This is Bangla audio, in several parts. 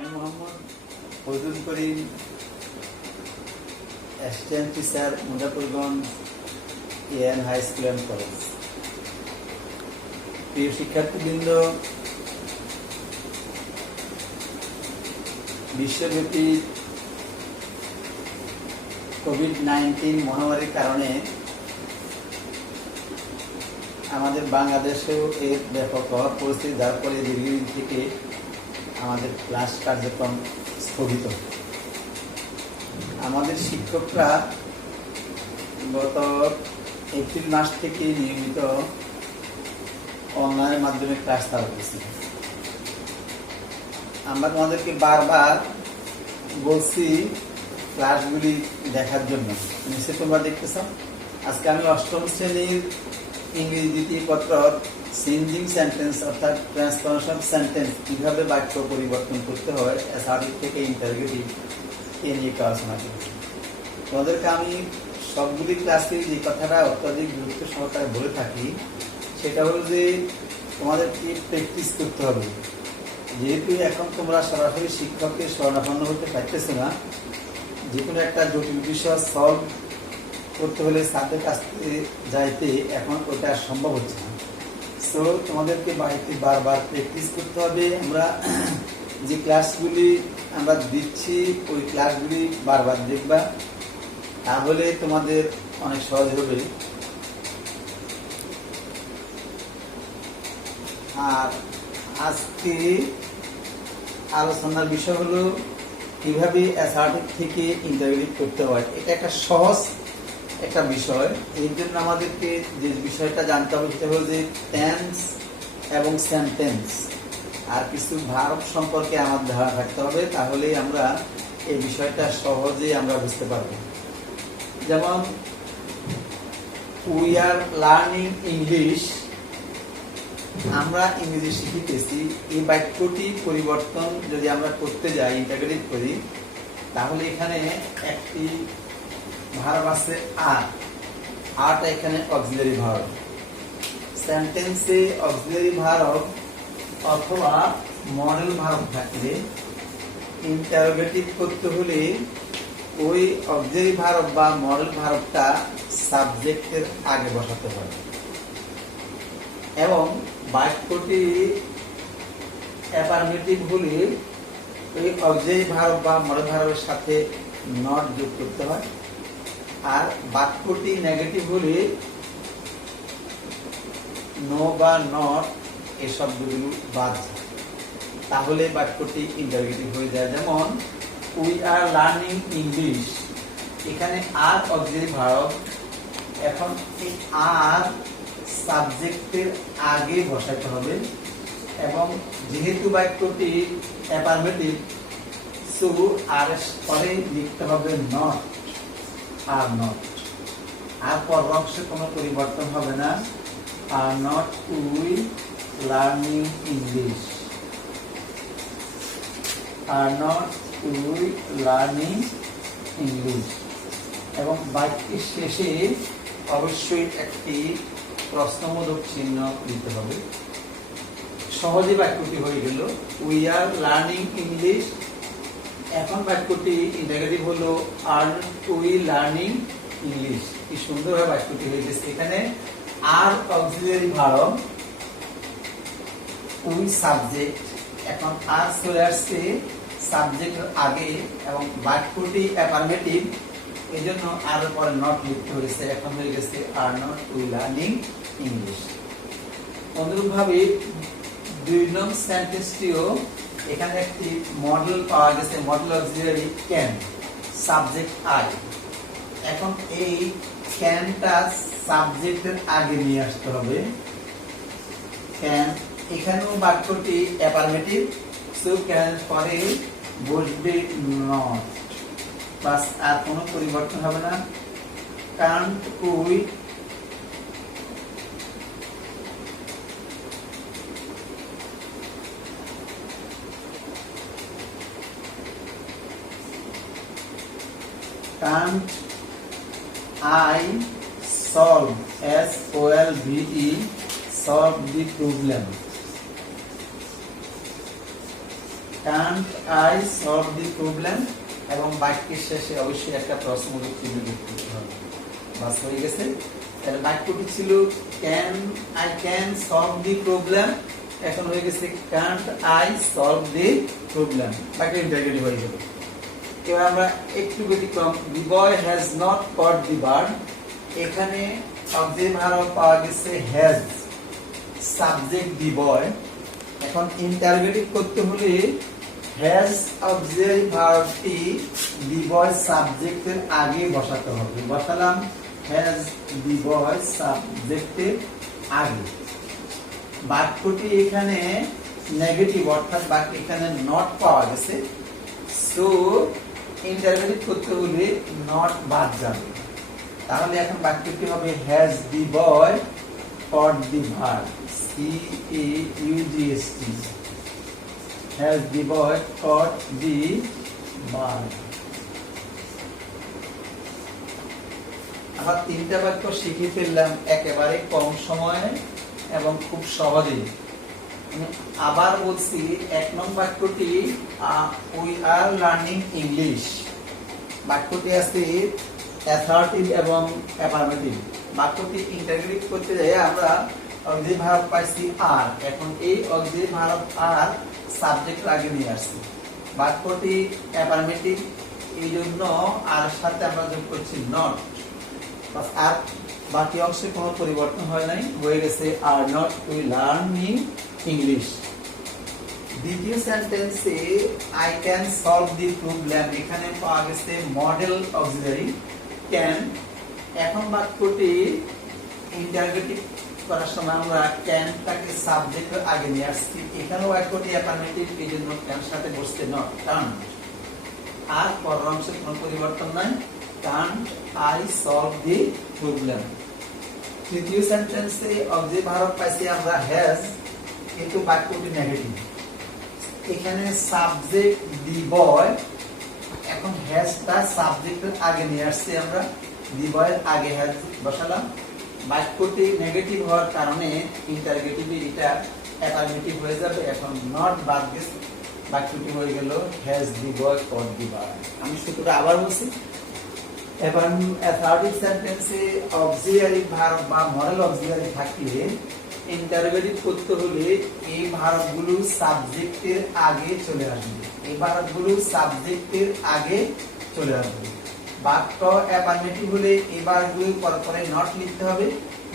আমি Mohammad Fazlul Karim, assistant teacher, Muzaffarganj A N high school and college. প্রিয় শিক্ষার্থীবৃন্দ, বিশ্বব্যাপী কোভিড-19 মহামারীর কারণে আমাদের বাংলাদেশেও এর ব্যাপক প্রভাব পড়েছে, যার ফলে দীর্ঘদিন থেকে আমাদের ক্লাস কার্যক্রম স্থগিত। আমাদের শিক্ষকরা গত এপ্রিল মাস থেকে নিয়মিত অনলাইনের মাধ্যমে ক্লাস চালু করছি। আমরা তোমাদেরকে বারবার বলছি ক্লাসগুলি দেখার জন্য, নিশ্চয়ই তোমরা দেখতেছ। আজকে আমি অষ্টম শ্রেণীর ইংরেজি দ্বিতীয় পত্র চেঞ্জিং সেন্টেন্স অর্থাৎ ট্রান্সফরমেশন সেন্টেন্স কিভাবে বাক্য পরিবর্তন করতে হয় অ্যাসার্টিভ থেকে ইন্টারোগেটিভ এ নিয়ে আলোচনা করি। তোমাদেরকে আমি সবগুলি ক্লাসে যে কথাটা অত্যাধিক গুরুত্ব সহকারে বলে থাকি সেটা হলো যে তোমাদেরকে প্র্যাকটিস করতে হবে। যেহেতু এখন তোমরা সরাসরি শিক্ষকের শরণাপন্ন হতে পারতেছো না, যে কোনো একটা জটিল বিষয় সলভ করতে হলে স্যারদের কাছ থেকে যাইতে এখন ওটা সম্ভব হচ্ছে না। সো তোমাদেরকে বাড়িতে বারবার প্র্যাকটিস করতে হবে। আমরা যে ক্লাসগুলি আমরা দিচ্ছি ওই ক্লাসগুলি বারবার দেখবা, তাহলে তোমাদের অনেক সহজ হবে। আর আজকে আলোচনার বিষয় হলো কিভাবে অ্যাসার্টিভ থেকে ইন্টারোগেটিভ করতে হয়। এটা একটা সহজ একটা বিষয়। এর জন্য আমাদেরকে যে বিষয়টা জানতে হবে সেটা হলো যে টেন্স এবং সেন্টেন্স আর কিছু ভার্ব সম্পর্কে আমার ধারণা থাকতে হবে, তাহলেই আমরা এই বিষয়টা সহজেই আমরা বুঝতে পারবো। যেমন উই আর লার্নিং ইংলিশ, আমরা ইংরেজি শিখিতেছি, এই বাক্যটি পরিবর্তন যদি আমরা করতে যাই, ইন্টারোগেটিভ করি, তাহলে এখানে একটি ভার্ব আছে আরটা এখানে অক্সিলারি ভার্ব। সেন্টেন্সে অক্সিলারি ভার্ব অথবা মডেল ভার্ব থাকলে ইন্টারোগেটিভ করতে হলে ওই অক্সিলারি ভার্ব বা মডেল ভার্বটা সাবজেক্টের আগে বসাতে হবে এবং বাক্যটি অ্যাফার্মেটিভ হলে ওই অক্সিলারি ভার্ব বা মডেল ভার্বের সাথে নট যোগ করতে হয়। আর বাক্যটি নেগেটিভ হলে নো বা নট এই শব্দগুলো বাদ যায়, তাহলে বাক্যটি ইন্টারোগেটিভ হয়ে যায়। যেমন উই আর লার্নিং ইংলিশ, এখানে আর অক্সিলারি ভার্ব, এখন এই আর সাবজেক্টের আগে বসাতে হবে এবং যেহেতু বাক্যটি অ্যাফার্মেটিভ সো আর পরে লিখতে হবে নট আর নট। আর পর অংশে কোনো পরিবর্তন হবে না। Are not we learning English, are not we learning English. এবং বাক্যের শেষে অবশ্যই একটি প্রশ্নবোধক চিহ্ন দিতে হবে। সহজে বাক্যটি হয়ে গেল উই আর লার্নিং ইংলিশ। এখন বাক্যটি ইন্টারোগেটিভ হলো আর উই লার্নিং ইংলিশ। কি সুন্দরভাবে বাক্যটি হয়ে গেছে। এখানে আর অক্সিলারি ভার্ব, উই সাবজেক্ট, এখন আর চলে আসছে সাবজেক্টের আগে এবং বাক্যটি অ্যাফার্মেটিভ, এই জন্য আর পরে নট লিখতে হয়েছে। এখন হয়ে গেছে are not we learning English. অনুরূপভাবে ২ নং সেন্টেন্সটিও এখানে একটি মডেল পাওয়া গেছে, modal auxiliary can, subject I. এখন এই ক্যানটা সাবজেক্টের আগে নিয়ে আসতে হবে। ক্যান, এখানেও বাক্যটি অ্যাফার্মেটিভ, সো ক্যান পরে বসবে নট, বাস, আর কোনো পরিবর্তন হবে না। Can't we, can't I solve, S-O-L-V-E, solve the problem. Can't I solve the problem, এবং বাক্যের শেষে অবশ্যই একটা প্রশ্নবোধক চিহ্ন যোগ করতে হবে। বাস হয়ে গেছে। তাহলে বাক্যটি ছিল ক্যান সলভ দি প্রবলেম, এখন হয়ে গেছে can't I solve the problem, বাক্য ইন্টারগেটিভ হয়ে গেল। এবার আমরা একটু ব্যতিক্রম, the boy has not caught the bird, এখানে অবজেক্ট ভার্ব পাওয়া গেছে হ্যাজ, সাবজেক্ট দি বয়। এখন ইন্টারগেটিভ করতে হলে হ্যাজ অবজেক্ট ভার্বটি দি বয় সাবজেক্টের আগে বসাতে হবে। বসালাম হ্যাজ দি বয় সাবজেক্টের আগে। বাক্যটি এখানে নেগেটিভ, অর্থাৎ বাক্য এখানে নট পাওয়া গেছে, সো ইন্টারগেটিভ করতে হলে নট বাদ যাবে। তাহলে এখন বাক্যটি হবে has the boy caught the verb, CAUGST, has the boy caught the bird। আমরা তিনটা বাক্য শিখে ফেললাম একেবারে কম সময়ে এবং খুব সহজেই। আবার বলছি, 1 নং বাক্যটি উই আর লার্নিং ইংলিশ, বাক্যটি আছে অ্যাসার্টিভ এবং অ্যাফার্মেটিভ। বাক্যটি ইন্টারগ্রেট করতে যাই আমরা অবজেক্ট ভার্ব পাইছি আর, এখন এই অবজেক্ট ভার্ব আর সাবজেক্ট আগে নিয়ে আসছি। বাক্যটি অ্যাফার্মেটিভ, এই জন্য আর সাথে আমরা যোগ করছি নট, আর বাকি অংশে কোনো পরিবর্তন হয় নাই, হয়ে গেছে are not we learning English. দ্বিতীয় সেন্টেন্সে I can solve the problem, এখানে পাওয়া গেছে মডেল অক্সিলারি ক্যান। এখন বাক্যটি ইন্টারগেটিভ করার সময় আমরা ক্যানটাকে সাবজেক্টের আগে নিয়ে আসছি, এখানেও বাক্যটি অ্যাফার্মেটিভ, এই জন্য ক্যান সাথে বসছে নট, কান্ট। আর পরের অংশে কোনো পরিবর্তন নাই, Kant I solve the problem. তৃতীয় সেন্টেন্সে অবজেক্ট ভার্ব পাইছি আমরা হ্যাজ, কিন্তু বাক্যটি নেগেটিভ, এখানে সাবজেক্ট দি বয়, এখন হ্যাজটা সাবজেক্টের আগে নিয়ে আসছি আমরা, দি বয়ের আগে হ্যাজ বসালাম। বাক্যটি নেগেটিভ হওয়ার কারণে ইন্টারগেটিভে এটা অ্যাফার্মেটিভ হয়ে যাবে, এখন নট বাদ গেছে, বাক্যটি হয়ে গেল has the boy caught the bird. আমি সূত্রটা আবার বলছি, অ্যাফার্মেটিভ সেন্টেন্সে অক্সিলারি ভার্ব বা মডেল অক্সিলারি থাকলে ইন্টারগেটিভ করতে হলে এই ভার্বগুলো সাবজেক্টের আগে চলে আসবে, এই ভার্বগুলো সাবজেক্টের আগে চলে আসবে। বাক্য অ্যাফার্মেটিভ হলে এই ভার্বগুলো পরে নট লিখতে হবে,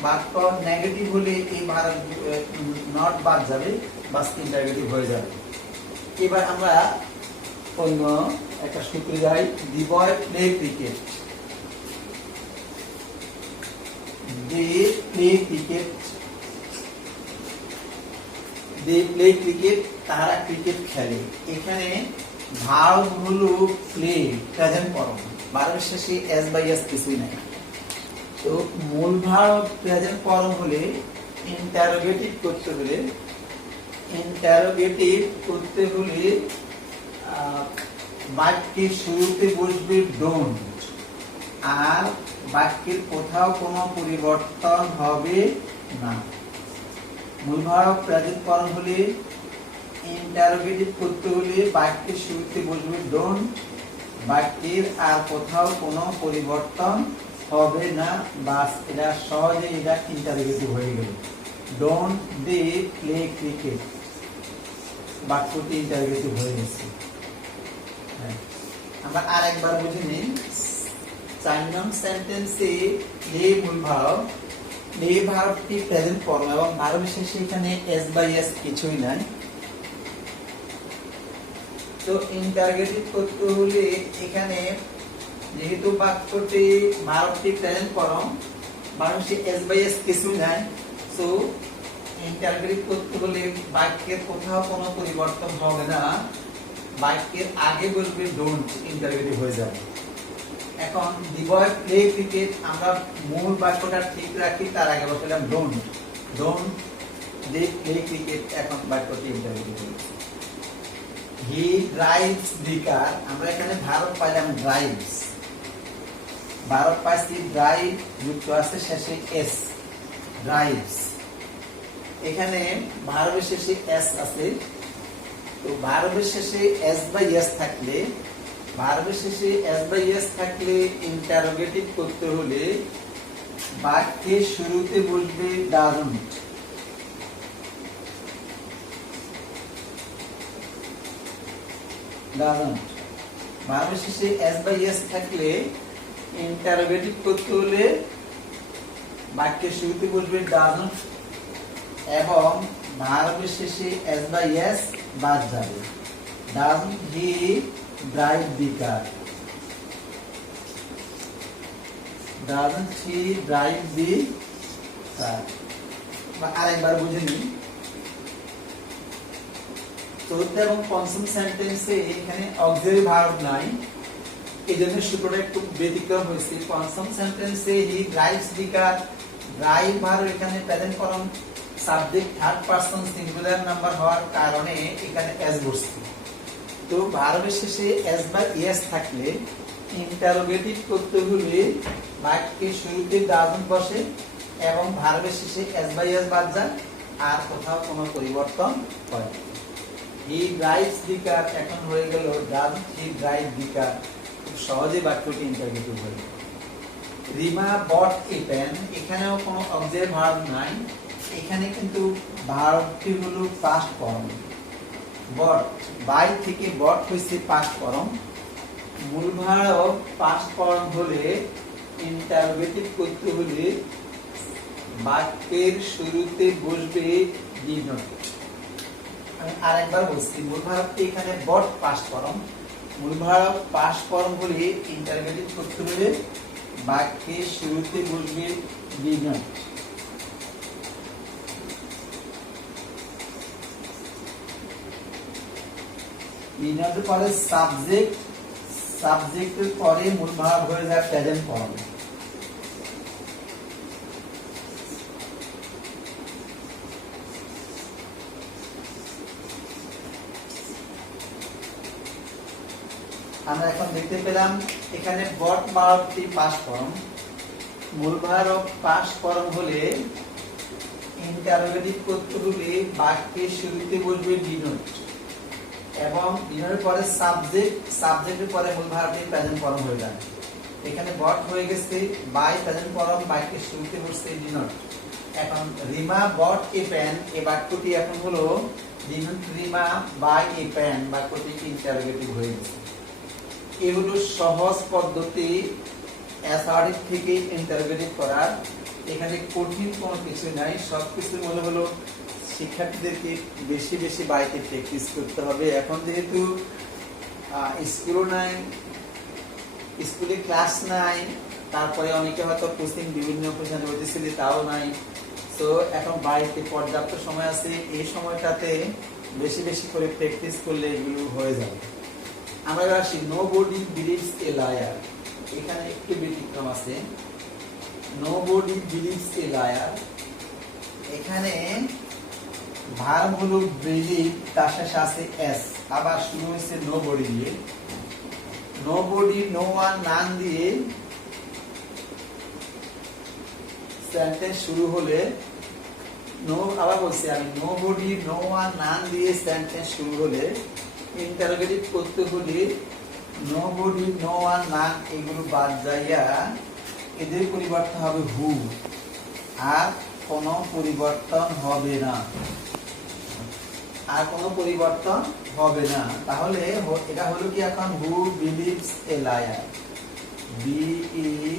বাক্য নেগেটিভ হলে এই ভার্ব নট বাদ যাবে, বাস ইন্টারগেটিভ হয়ে যাবে। এবার আমরা অন্য একটা সূত্রে যাই, দি বয় প্লে ক্রিকেট, দি প্লে ক্রিকেট, দি প্লে ক্রিকেট, তারা ক্রিকেট খেলে। এখানে ভার্ব হলো প্লে, প্রেজেন্ট ফর্ম, ভার্বের শেষে এস বাই এস কিছুই নাই। তো মূল ভার্ব প্রেজেন্ট ফর্ম হলে ইন্টারোগেটিভ করতে হলে বাক্যের শুরুতে বসবে ডোন্ট, আর বাক্যের কোথাও কোনো পরিবর্তন হবে না। মূল ভার্ব প্রেজেন্ট ফর্ম হলে ইন্টারোগেটিভ করতে হলে বাক্যের শুরুতে বসবে ডোন্ট, বাক্যের আর কোথাও কোনো পরিবর্তন হবে না, বাস এটা সহজে এটা ইন্টারোগেটিভ হয়ে গেল। ডোন্ট দে প্লে ক্রিকেট, বাক্যটি ইন্টারোগেটিভ হয়ে গেছে। আমরা আরেকবার বুঝে নিই, 4 নং সেন্টেন্সে প্লে মূল ভার্ব, প্লে ভার্বটি প্রেজেন্ট ফর্ম এবং ভার্বের শেষে এখানে এস বাই এস কিছুই নাই। তো ইন্টারগেটিভ করতে হলে এখানে যেহেতু বাক্যটি ভার্বটি প্রেজেন্ট ফর্ম, ভার্বের শেষে এস বাই এস কিছুই নাই, সো ইন্টারগেটিভ করতে হলে বাক্যের কোথাও কোনো পরিবর্তন হবে না, বাক্যের আগে বসবে ডোন্ট, ইন্টারগেটিভ হয়ে যাবে। এখন দি বয় প্লে ক্রিকেট, আমরা মূল বাক্যটা ঠিক রাখি, তার আগে বসালাম don't, don't they play cricket, এখন বাক্যটি ইন্টারগেটিভ হয়ে যাবে। হি ড্রাইভস দি কার, আমরা এখানে ভার্ব পাইলাম ড্রাইভস, ভার্ব পাইছি ড্রাইভ, যুক্ত আছে শেষে এস, ড্রাইভস। এখানে ভার্বের শেষে এস আছে, তো ভার্বের শেষে এস বা ইয়েস থাকলে, ভার্বের শেষে এস বা ইয়েস থাকলে ইন্টারোগেটিভ করতে হলে বাক্যের শুরুতে বসবে ডাজন্ট। ডাজন্ট ভার্বের শেষে এস বা ইয়েস থাকলে ইন্টারোগেটিভ করতে হলে বাক্যের শুরুতে বসবে ডাজন্ট এবং ভার্বের শেষে এস বা ইয়েস বাদ যাবে। Doesn't he drive the car, doesn't he drive the car. আরেকবার বুঝে নিই। চতুর্থ এবং পঞ্চম সেন্টেন্সে এখানে অক্সিলারি ভার্ব নাই, এই জন্য সূত্রটা একটু ব্যতিক্রম হয়েছে। পঞ্চম সেন্টেন্সে he drives the car, drive verb এখানে present form subject third person singular number হওয়ার কারণে এখানে এস বসছে। তো ভার্বের শেষে এস বা ইয়েস থাকলে ইন্টারোগেটিভ করতে হলে বাক্যের শুরুতে ডাজন্ট বসে এবং ভার্বের শেষে এস বা ইয়েস বাদ যায়, আর কোথাও কোনো পরিবর্তন হয়। হি ড্রাইভস দি কার এখন হয়ে গেল ডাজন্ট হি ড্রাইভ দি কার। খুব সহজে বাক্যটি ইন্টারোগেটিভ হয়ে গেল। রিমা বট এ পেন, এখানেও কোনো অবজেক্ট ভার্ব নাই, এখানে কিন্তু ভার্বটি হলো পাস্ট ফর্ম। বট বাই থেকে বট হইছে পাস্ট ফর্ম। মূল ভার্ব পাস্ট ফর্ম হলে ইন্টারোগেটিভ করতে হলে বাক্যের শুরুতে বসবে ডিনোট। আমি আরেকবার বলছি, মূল ভার্বটি এখানে বট পাস্ট ফর্ম। মূল ভার্ব পাস্ট ফর্ম হলে ইন্টারোগেটিভ করতে হলে বাক্যের শুরুতে বসবে ডিনোট। ডিনোটের পরে সাবজেক্ট, সাবজেক্টের পরে মূল ভার্ব হয়ে যায় প্রেজেন্ট ফর্ম। আমরা এখন দেখতে পেলাম এখানে বট ভার্বটি পাস্ট ফর্ম। মূল ভার্ব পাস্ট ফর্ম হলে ইন্টারোগেটিভ করতে হলে বাক্যের শুরুতে বসবে ডিনোট এবং ডিনোটের পরে সাবজেক্ট, সাবজেক্টের পরে মূল ভার্বটি প্রেজেন্ট ফর্ম হয়ে যায়। এখানে বট হয়ে গেছে বাই প্রেজেন্ট ফর্ম, বাক্যের শুরুতে বসছে ডিনোট। এখন রিমা বট এ পেন, এই বাক্যটি এখন হলো didn't Rima buy a pen, বাক্যটি ইন্টারোগেটিভ হয়ে গেছে। এগুলো সহজ পদ্ধতি অ্যাসার্টিভ থেকে ইন্টারোগেটিভ করার। এখানে কঠিন কোনো কিছু নাই, সবকিছু মনে হলো শিক্ষার্থীদেরকে বেশি বেশি বাড়িতে প্র্যাকটিস করতে হবে। এখন যেহেতু স্কুলও নাই, স্কুলে ক্লাস নাই, তারপরে অনেকে হয়তো কোচিং বিভিন্ন প্রতিষ্ঠানে হতেছিল তাও নাই, তো এখন বাড়িতে পর্যাপ্ত সময় আছে, এই সময়টাতে বেশি বেশি করে প্র্যাকটিস করলে এগুলো হয়ে যাবে। আমরা আসি নোবডি বিলিভস এ লায়ার, এখানে একটু ব্যতিক্রম আছে। নোবডি বিলিভস এ লায়ার, এখানে ভার্ব হলো বিলিভ, তার শেষে আছে এস, আবার শুরু হয়েছে নোবডি দিয়ে। নোবডি নো ওয়ান নান দিয়ে সেন্টেন্স শুরু হলে নো, আবার বলছি আমি, নোবডি নো ওয়ান নান দিয়ে সেন্টেন্স শুরু হলে ইন্টারোগেটিভ করতে হলে নোবডি নো ওয়ান নান এগুলো বাদ যাইয়া এদের পরিবর্তন হবে হু, আর কোনো পরিবর্তন হবে না, আর কোনো পরিবর্তন হবে না। তাহলে এটা হলো কি এখন হু believes a liar, BELIEVES,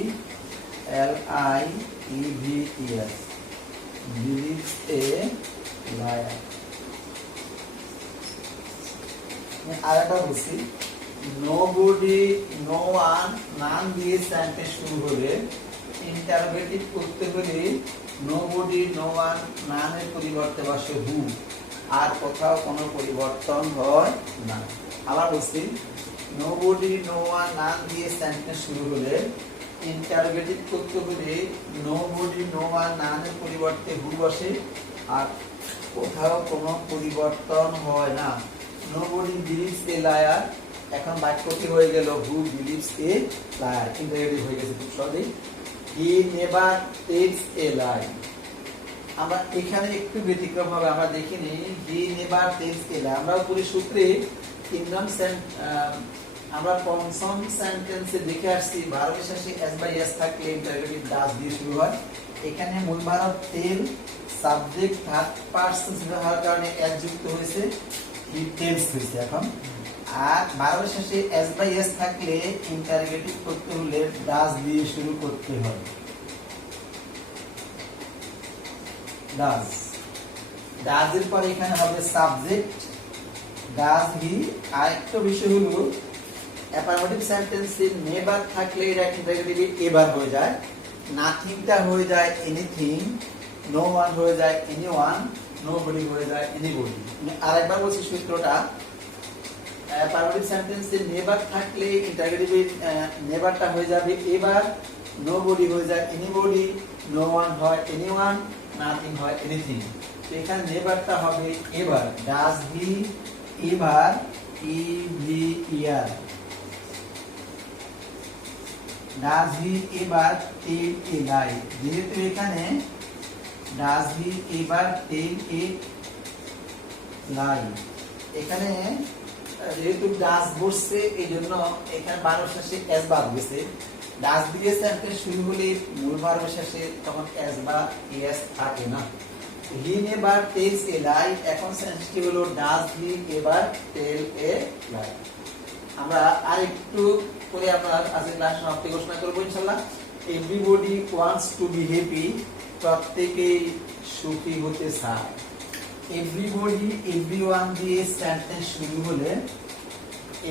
believes a liar. আরেকটা বলছি, নোবডি নো ওয়ান নান দিয়ে সেন্টেন্স শুরু হলে ইন্টারোগেটিভ করতে হলে নোবডি নো ওয়ান নানের পরিবর্তে বসে হু, আর কোথাও কোনো পরিবর্তন হয় না। আবার বলছি, নোবডি নো ওয়ান নান দিয়ে সেন্টেন্স শুরু হলে ইন্টারোগেটিভ করতে হলে নোবডি নো ওয়ান নানের পরিবর্তে হু বসে, আর কোথাও কোনো পরিবর্তন হয় না। নোবডি বিলিভস এ লায়ার, এখন বাক্যটি হয়ে গেল হু বিলিভস এ লায়ার, ইন্টারোগেটিভ হয়ে গেছে খুব সহজেই। হি নেভার টেলস এ লাই, আমরা এখানে একটু ব্যতিক্রম হবে, আমরা দেখিনি হি নেভার টেলস এ লাই। আমরা উপরে সূত্রে আমরা পঞ্চম সেন্টেন্সে দেখে আসছি ভার্বের শেষে এস বাই এস থাকলে ইন্টারোগেটিভ ডাজ দিয়ে শুরু হয়। এখানে মূল ভার্ব টেল, সাবজেক্ট থার্ড পারসন হওয়ার কারণে এস যুক্ত হয়েছে, হি টেলস হয়েছে এখন। আর ভার্বের শেষে এস বাই এস থাকলে ইন্টারোগেটিভ করতে হলে ডাজ দিয়ে শুরু করতে হয়। ডাজ, ডাজের পরে এখানে হবে সাবজেক্ট ডাজ হি। আর একটা বিষয় হলো অ্যাফার্মেটিভ সেন্টেন্সে নেভার থাকলে এটা ইন্টারোগেটিভ এবার হয়ে যায়, নাথিংটা হয়ে যায় এনিথিং, নো ওয়ান হয়ে যায় এনিওয়ান, নোবডি হয়ে যায় এনিবডি। আরেকবার বলছি সূত্রটা, অ্যাফার্মেটিভ সেন্টেন্সে নেভার থাকলে ইন্টারোগেটিভ নেভারটা হয়ে যাবে এবার, নোবডি হয়ে যায় এনিবডি, নো ওয়ান হয় এনিওয়ান, নাথিং হয় এনিথিং। তো এখানে নেভারটা হবে এবার, ডাজ হি এবার, ইভিয়ার, ডাজ হি এবার টেল এ লাই। যেহেতু এখানে ডাজ হি এবার টেল এ লাই, এখানে যেহেতু ডাজ বসছে এই জন্য এখানে ভার্বের শেষে এস বাদ গেছে। ডাজ দিয়ে সেন্টেন্স শুরু হলে মূল ভার্বের শেষে তখন এস বা এস থাকে না। হি নেভার টেলস এ লাই, এখন সেন্টেন্সটি হলো ডাজ হি এবার টেল এ লাই। আমরা আরেকটু করে আমরা আজকে ক্লাস সমাপ্তি ঘোষণা করব ইনশাআল্লাহ। Everybody wants to be happy, প্রত্যেকেই সুখী হতে চায়। এভরিবডি এভরিওয়ান দিয়ে সেন্টেন্স শুরু হলে,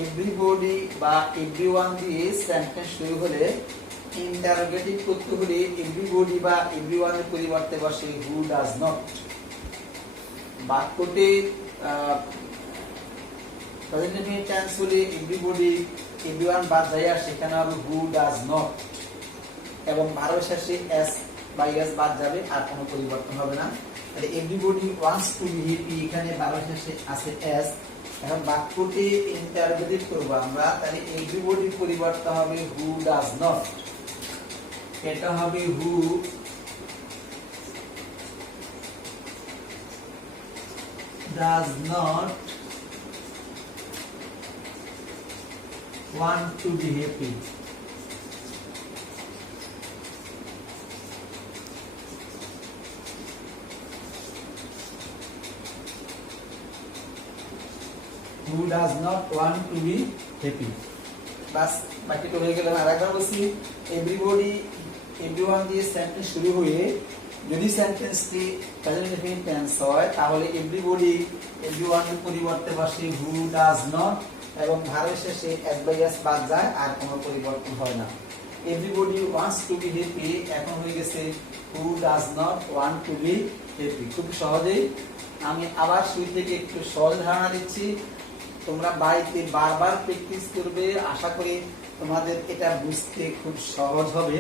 এভরিবডি বা এভরিওয়ান দিয়ে সেন্টেন্স শুরু হলে ইন্টারোগেটিভ করতে হলে এভরিবডি বা এভরিওয়ানের পরিবর্তে বসে হু ডাজ নট। বাক্যটি প্রেজেন্ট টেন্স হলে এভরিবডি এভরিওয়ান বাদ যায়, সেখানে হবে হু ডাজ নট, এবং ভার্বের শেষে এস বাই এস বাদ যাবে, আর কোনো পরিবর্তন হবে না। তাহলে everybody wants to be happy, এখানে ভার্বের শেষে আছে এস। এখন বাক্যটি ইন্টারোগেটিভ করব আমরা, তাহলে এভরিবডি পরিবর্তন হবে হু ডাজ নট, এটা হবে who does not want to be happy. Who does not want to be happy? বাস বাকিটা হয়ে গেল। আর একবার বলছি এভরিবডি এভরিওয়ান দিয়ে সেন্টেন্স শুরু হয়ে যদি সেন্টেন্সটি প্রেজেন্ট ইনডিফিনিট টেন্স হয় তাহলে এভরিবডি এভরিওয়ানের পরিবর্তে বসে হু ডাজ নট, এবং ভার্বের শেষে এস বাই এস বাদ যায়, আর কোনো পরিবর্তন হয় না। Everybody wants to be happy এখন হয়ে গেছে who does not want to be happy. খুব সহজেই আমি আবার শুরু থেকে একটু সহজ ধারণা দিচ্ছি, তোমরা বাড়িতে বারবার প্র্যাকটিস করবে, আশা করি তোমাদের এটা বুঝতে খুব সহজ হবে।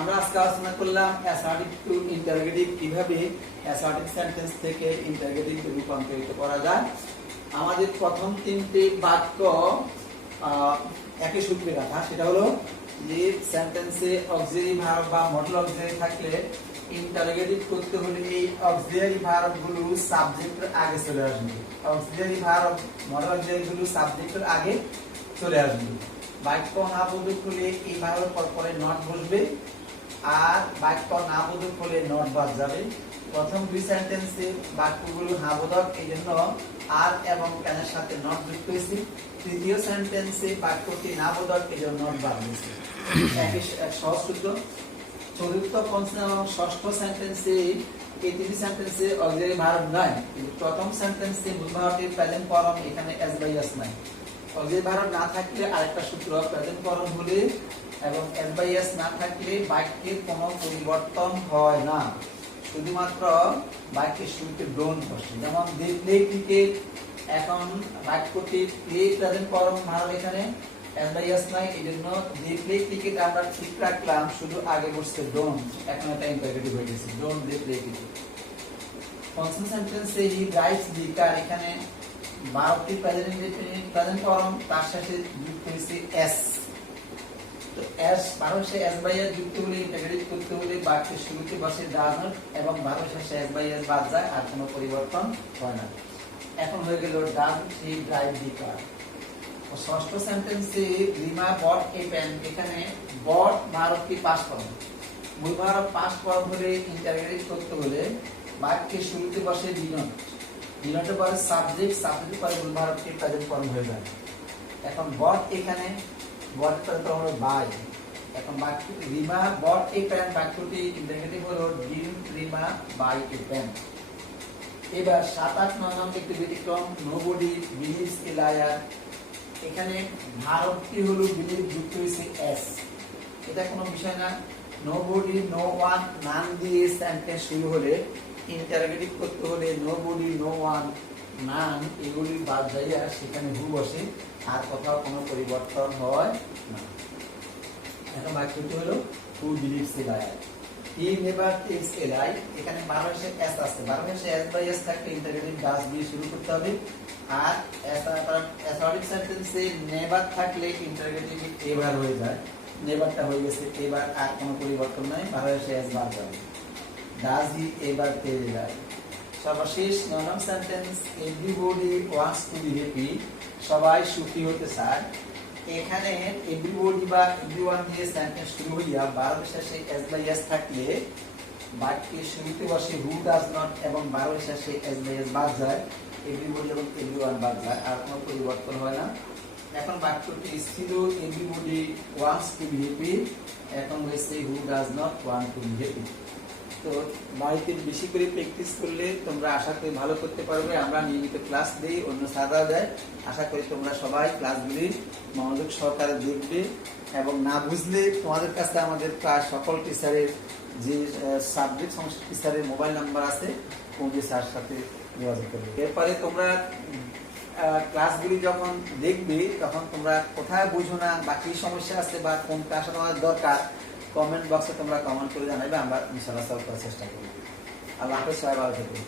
আমরা আজকে আলোচনা করলাম অ্যাসার্টিভ টু ইন্টারোগেটিভ, কিভাবে অ্যাসার্টিভ সেন্টেন্স থেকে ইন্টারোগেটিভ রূপান্তরিত করা যায়। আমাদের প্রথম তিনটে বাক্য একই সূত্রে কথা, সেটা হলো যে সেন্টেন্সে অক্সিলারি ভার্ব বা মডেল অক্সিলারি থাকলে ইন্টারোগেটিভ করতে হলে এই অক্সিলারি ভার্ব গুলো সাবজেক্টের আগে চলে আসবে। অক্সিলারি ভার্ব মডেল অক্সিলারি গুলো সাবজেক্টের আগে চলে আসবে। বাক্য না বোধক হলে এই ভার্বের পরে নট বসবে, আর বাক্য না বোধক হলে নট বাদ যাবে। প্রথম দুই সেন্টেন্সে বাক্যগুলো না বোধক, এই জন্য আর এবং ক্যানের সাথে নট যুক্ত হয়েছে। তৃতীয় সেন্টেন্সে বাক্যটি না বোধক, এই জন্য নট বাদ দিয়েছে। এক সহজ সূত্র। চতুর্থ, পঞ্চম এবং ষষ্ঠ সেন্টেন্সে এই তিনটি সেন্টেন্সে অক্সিলারি ভার্ব নাই, কিন্তু প্রথম সেন্টেন্সে মূল ভার্বটির প্রেজেন্ট ফর্ম এখানে এস বাই এস নাই। অক্সিলারি ভার্ব না থাকলে আরেকটা সূত্র, প্রেজেন্ট ফর্ম হলে এবং এস বাই এস না থাকলে বাক্যের কোনো পরিবর্তন হয় না, শুধুমাত্র বাক্যের শুরুতে ডোন্ট বসে। যেমন দে প্লে ক্রিকেট, এখন বাক্যটি প্লে প্রেজেন্ট ফর্ম ভার্ব এখানে এস বাই এস নাই, এই জন্য দে প্লে ক্রিকেট আমরা ঠিক রাখলাম, শুধু আগে বসছে ডোন্ট, এখন এটা ইন্টারোগেটিভ হয়ে গেছে, ডোন্ট দে প্লে ক্রিকেট। পঞ্চম সেন্টেন্সে হি রাইটস দি কার, এখানে ভার্বটি প্রেজেন্ট ফর্ম, তার সাথে যুক্ত হয়েছে এস, তো এস বারো শেষে এস বাই এস যুক্ত হলে ইন্টিগ্রেট করতে হলে বাক্যের শুরুতে বসে ডাজ নট এবং বারো শেষে এস বাই এস বাদ যায়, আর কোনো পরিবর্তন হয় না। এখন হয়ে গেল ডাজ হি ড্রাইভ দি কার। ষষ্ঠ সেন্টেন্সে রিমা বট এ পেন, এখানে বট ভারত কি পাস্ট ফর্ম, মূল ভারত পাস্ট ফর্ম হলে ইন্টারগ্রেট করতে হলে বাক্যের শুরুতে বসে ডিনট, ডিনটের পরে সাবজেক্ট, সাবজেক্টের পরে মূল ভারত কি প্রেজেন্ট ফর্ম হয়ে যায়। এখন বট এখানে বট তো হলো বাই। এখন বাক্য রিমা বট এ পেন বাক্যটি ইন্টারগ্রেটিভ হলো didn't Rima buy a pen. এবার 7, 8, 9 নম্বর একটু ব্যতিক্রম, নোবডি বিলিভস এ লায়ার, এখানে ভারতটি হলো বিলিভ যুক্ত হয়েছে এস, এটা কোনো বিষয় না। নোবডি নো ওয়ান নান দিয়ে সেন্টেন্স শুরু হলে ইন্টারোগেটিভ করতে হলে নোবডি নো ওয়ান নান এগুলি বাদ যাইয়া সেখানে হু বসে, আর কোথাও কোনো পরিবর্তন হয় না। এখন বাক্যটি হলো who believes a liar. He never takes a lie, এখানে 12 শেষে এস আছে, 12 শেষে এস বাই এস থাকলে ইন্টারোগেটিভ ডাজ দিয়ে শুরু করতে হবে, আর অ্যাসরিক সেন্টেন্সে নেভার থাকলে ইন্টারোগেটিভ এবার হয়ে যায়, নেভারটা হয়ে গেছে এবার, আর কোনো পরিবর্তন নাই, 12 শেষে এস বাদ যাবে। ডাজ হি এবার পেয়ে যায়। সর্বশেষ 9 নম্বর sentence, everybody wants to be happy, সবাই সুখী হতে চায়, এখানে এভরিবডি বা এভরিওয়ান দিয়ে সেন্টেন্স শুরু হইয়া 12 শেষে এস বাই এস থাকলে বাক্যের শুরুতে বসে হু ডাজ নট এবং 12 শেষে এস বাই এস বাদ যায়, এভরিবডি এবং এভরিওয়ান বাদ যায়, আর কোনো পরিবর্তন হয় না। এখন বাক্যটি ছিল everybody wants to be happy, এখন হয়েছে who does not want to be happy. তো বাড়িতে বেশি করে প্র্যাকটিস করলে তোমরা আশা করি ভালো করতে পারবে। আমরা নিয়মিত ক্লাস দিই, অন্য স্যাররা দেয়, আশা করি তোমরা সবাই ক্লাসগুলি মনোযোগ সহকারে দেখবে, এবং না বুঝলে তোমাদের কাছে আমাদের প্রায় সকল টিচারের যে সাবজেক্ট সংশ্লিষ্ট টিচারের মোবাইল নাম্বার আছে, কোনটি স্যার সাথে যোগাযোগ করবে। এরপরে তোমরা ক্লাসগুলি যখন দেখবে তখন তোমরা কোথায় বুঝো না বা কি সমস্যা আছে বা কোনটা আসলে আমাদের দরকার, কমেন্ট বক্সে তোমরা কমেন্ট করে জানাবে, আমরা ইনশাআল্লাহ সলভ করার চেষ্টা করব। আল্লাহ হাফেজ, সবাই ভালো থাকবে।